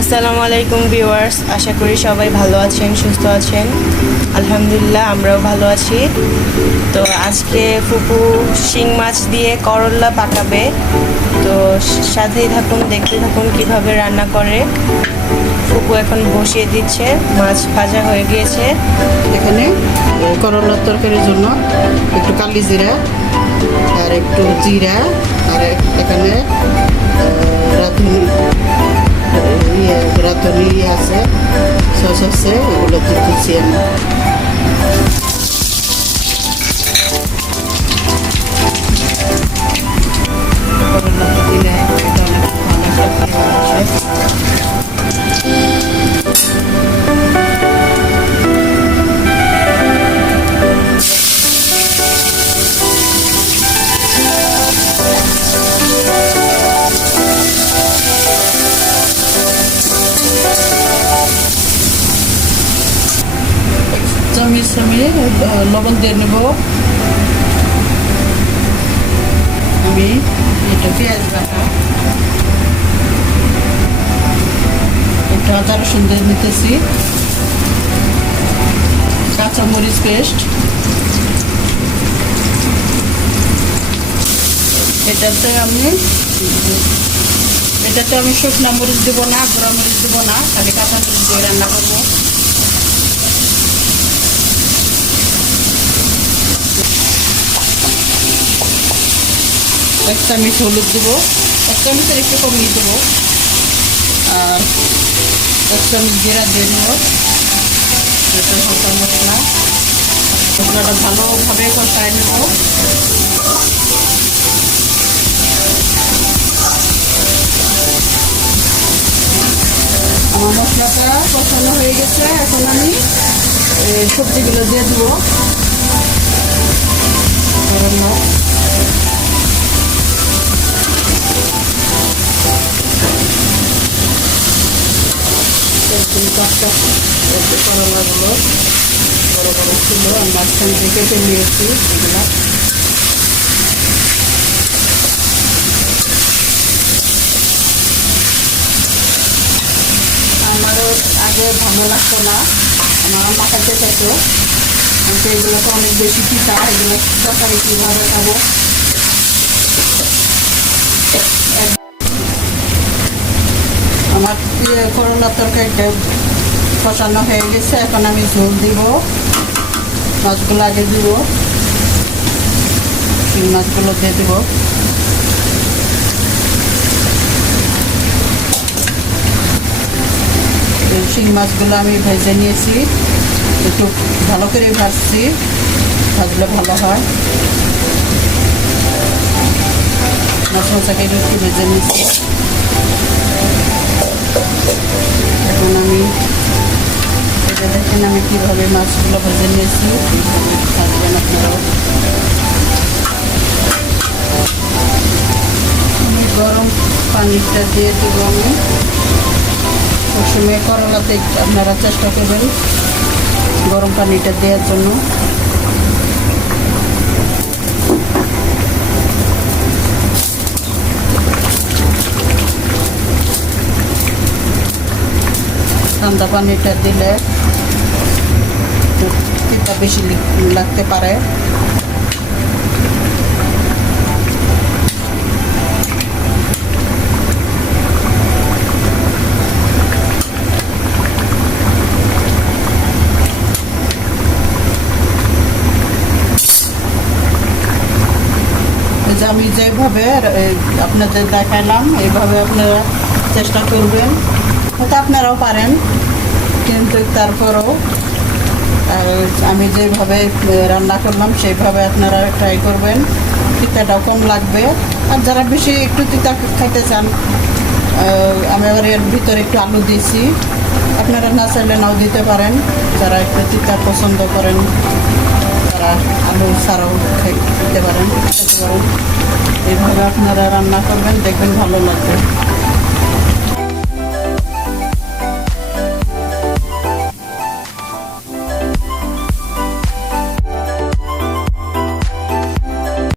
আসসালামু আলাইকুম ভিউয়ার্স, আশা করি সবাই ভালো আছেন, সুস্থ আছেন। আলহামদুলিল্লাহ আমরাও ভালো আছি। তো আজকে ফুপু শিং মাছ দিয়ে করল্লা পাকাবে। তো সাথেই থাকুন, দেখতে থাকুন কিভাবে রান্না করে। ফুপু এখন বসিয়ে দিচ্ছে, মাছ ভাজা হয়ে গিয়েছে। এখানে করলার তরকারির জন্য একটু কালি জিরা আর একটু জিরা আর এখানে রাঁধুনি রাঁধুনি আছে, সস আছে, এগুলো দিচ্ছি আমি। করলাটা দিলে এটা অনেক ভালো একটা ফ্লেভার আসে। চামিচ আমি লবণ দিয়ে নেব। আমি এটা পেঁয়াজ বাটা, একটু আদা রসুন দিয়ে নিতেছি, কাঁচামরিচ পেস্ট, এটাতে আমি শুকনো মরিচ দেবো না, গুঁড়া মরিচ দেবো না, খালি কাঁচামরিচ দিয়ে রান্না করবো। এক চামচ হলুদ দেবো, এক চামচের একটু কমিয়ে দেবো, আর এক চামচ জিরা দিয়ে দেবো। এটা হালকা মশলাটা ভালোভাবে কষায় নেব। আমার মশলাটা কষানো হয়ে গেছে, এখন আমি সবজিগুলো দিয়ে দেবো। করলাগুলো বড় বড় ছিল, আমি মাঝখান থেকে কেটে নিয়েছি। এগুলো আমারও আগে ভালো লাগতো না, আমার মাথাতে চাইতো, কিন্তু এগুলো তো অনেক বেশি পিঠা, এগুলো তরকারি কীভাবে খাবো। আমার করলার তরকারিটা কষানো হয়ে গেছে, এখন আমি ঝোল দিব। মাছগুলো আগে দিব, শিং মাছগুলো দিয়ে দেব। শিং মাছগুলো আমি ভেজে নিয়েছি, একটু ভালো করে ভাজছি, ভাজলে ভালো হয়। মাছ মাছাকে একটু ভেজে নিয়েছি। এখন আমি দেখেন আমি কীভাবে মাছগুলো ভেজে নিয়েছি, ভাজবেন আপনারাও। আমি গরম পানিটা দিয়ে দেবো। আমি সবসময় করলাতে আপনারা চেষ্টা করবেন গরম পানিটা দেওয়ার জন্য। ঠান্ডা পানিটা দিলে তিতা বেশি লাগতে পারে। আমি যেভাবে আপনাদের দেখালাম এইভাবে আপনারা চেষ্টা করবেন, হয়তো আপনারাও পারেন, কিন্তু তারপরেও আমি যেভাবে রান্না করলাম সেইভাবে আপনারা ট্রাই করবেন। তিতাটাও কম লাগবে। আর যারা বেশি একটু তিতা খাইতে চান, আমি আবার এর ভিতরে একটু আলু দিয়েছি, আপনারা না চাইলে নাও দিতে পারেন। যারা একটু তিতা পছন্দ করেন তারা আলু ছাড়াও খেতে পারেন। এইভাবে আপনারা রান্না করবেন, দেখবেন ভালো লাগবে।